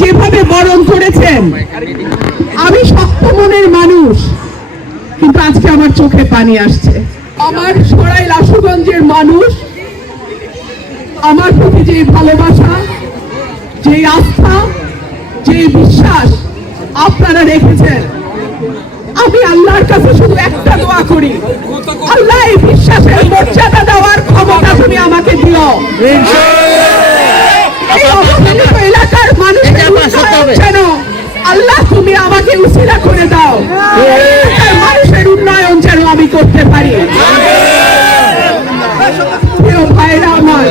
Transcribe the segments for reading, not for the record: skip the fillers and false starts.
যেভাবে বরণ করেছেন, আমি শক্ত মনের মানুষ, কিন্তু আজকে আমার চোখে পানি আসছে। আমার সরাইল আশুগঞ্জের মানুষ আমার প্রতি যে ভালোবাসা, যে আস্থা, যে বিশ্বাস আপনারা রেখেছেন, আমি আল্লাহর কাছে শুধু একটা দোয়া করি, আল্লাহ এই বিশ্বাসের মর্যাদা দেওয়ার ক্ষমতা তুমি আমাকে দিও। এই অবহেলিত এলাকার মানুষের উন্নয়ন যেন আল্লাহ তুমি আমাকে উসিলা করে দাও, মানুষের উন্নয়ন যেন আমি করতে পারি। প্রিয় ভাইরা আমার,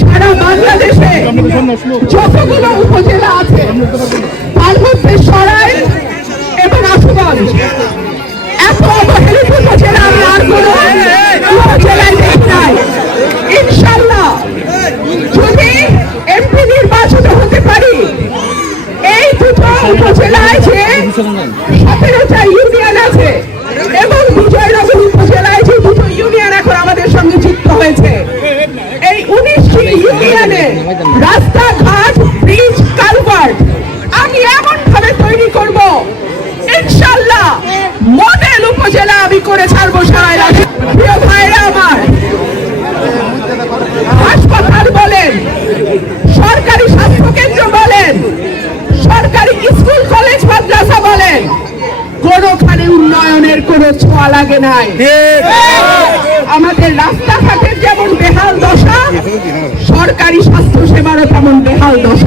সারা বাংলাদেশে যতগুলো উপজেলা আছে তার মধ্যে সরাইল এবং আশুগঞ্জ এত অবহেলিত উপজেলা আমি আর কোনো উপজেলায় দেখি নাই। ইনশাল্লাহ যদি এমপি নির্বাচিত হতে পারি, এই দুটো উপজেলায় যে 17টা ইউনিয়ন আছে এবং বিজয়নগর উপজেলায় যে দুটো ইউনিয়ন এখন আমাদের সঙ্গে যুক্ত হয়েছে, এই 19টি ইউনিয়নে রাস্তাঘাট, ব্রিজ, কালভার্ট আমি এমন ভাবে তৈরি করব, ইনশাআল্লাহ মডেল উপজেলা আমি করে ছাড়বো সরাইল। প্রিয় ভাইরা আমার, হাসপাতাল বলেন, সরকারি স্বাস্থ্যকেন্দ্র বলেন, সরকারি স্কুল কলেজ মাদ্রাসা বলেন, কোনখানে উন্নয়নের কোনো ছোঁয়া লাগে নাই। আমাদের রাস্তাঘাটের যেমন বেহাল দশা, সরকারি স্বাস্থ্য সেবারও তেমন বেহাল দশা।